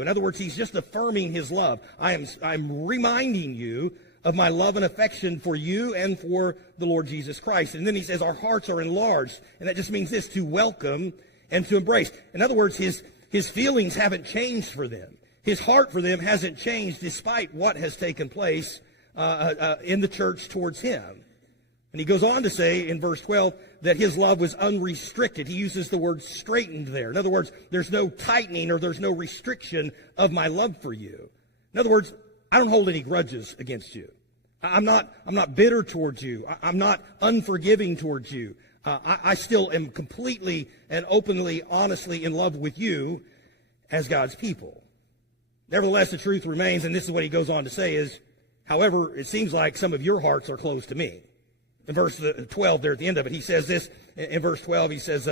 In other words, he's just affirming his love. I'm reminding you of my love and affection for you and for the Lord Jesus Christ. And then he says our hearts are enlarged. And that just means this, to welcome and to embrace. In other words, his feelings haven't changed for them. His heart for them hasn't changed despite what has taken place in the church towards him. And he goes on to say in verse 12 that his love was unrestricted. He uses the word straightened there. In other words, there's no tightening or there's no restriction of my love for you. In other words, I don't hold any grudges against you. I'm not bitter towards you. I'm not unforgiving towards you. I still am completely and openly, honestly in love with you as God's people. Nevertheless, the truth remains, and this is what he goes on to say is, however, it seems like some of your hearts are closed to me. In verse 12 there at the end of it, he says this. In verse 12, he says,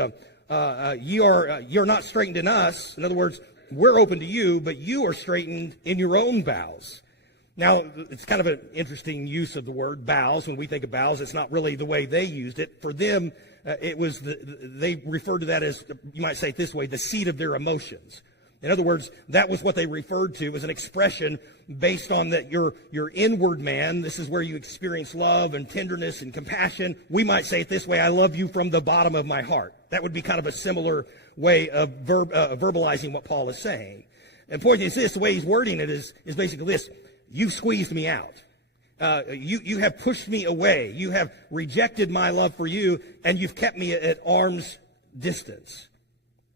you're not straightened in us. In other words, we're open to you, but you are straightened in your own bowels. Now, it's kind of an interesting use of the word bowels. When we think of bowels, it's not really the way they used it. For them, it was they referred to that as, you might say it this way, the seat of their emotions. In other words, that was what they referred to as an expression based on that your inward man. This is where you experience love and tenderness and compassion. We might say it this way, I love you from the bottom of my heart. That would be kind of a similar way of verbalizing what Paul is saying. And the point is this, the way he's wording it is basically this. You've squeezed me out. You have pushed me away. You have rejected my love for you, and you've kept me at arm's distance.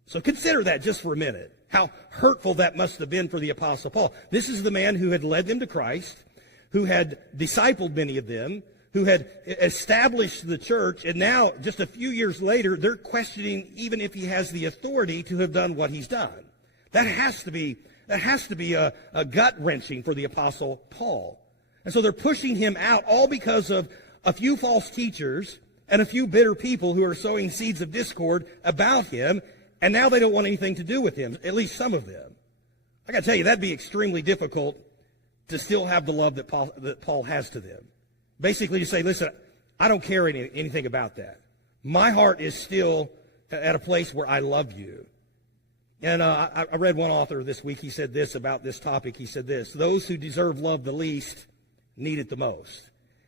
So consider that just for a minute. How hurtful that must have been for the Apostle Paul. This is the man who had led them to Christ, who had discipled many of them, who had established the church, and now, just a few years later, they're questioning even if he has the authority to have done what he's done. That has to be a gut-wrenching for the Apostle Paul. And so they're pushing him out, all because of a few false teachers and a few bitter people who are sowing seeds of discord about him, and now they don't want anything to do with him, at least some of them. I got to tell you, that'd be extremely difficult to still have the love that Paul has to them. Basically to say, listen, I don't care anything about that. My heart is still at a place where I love you. And I read one author this week, he said this about this topic. He said this, those who deserve love the least need it the most.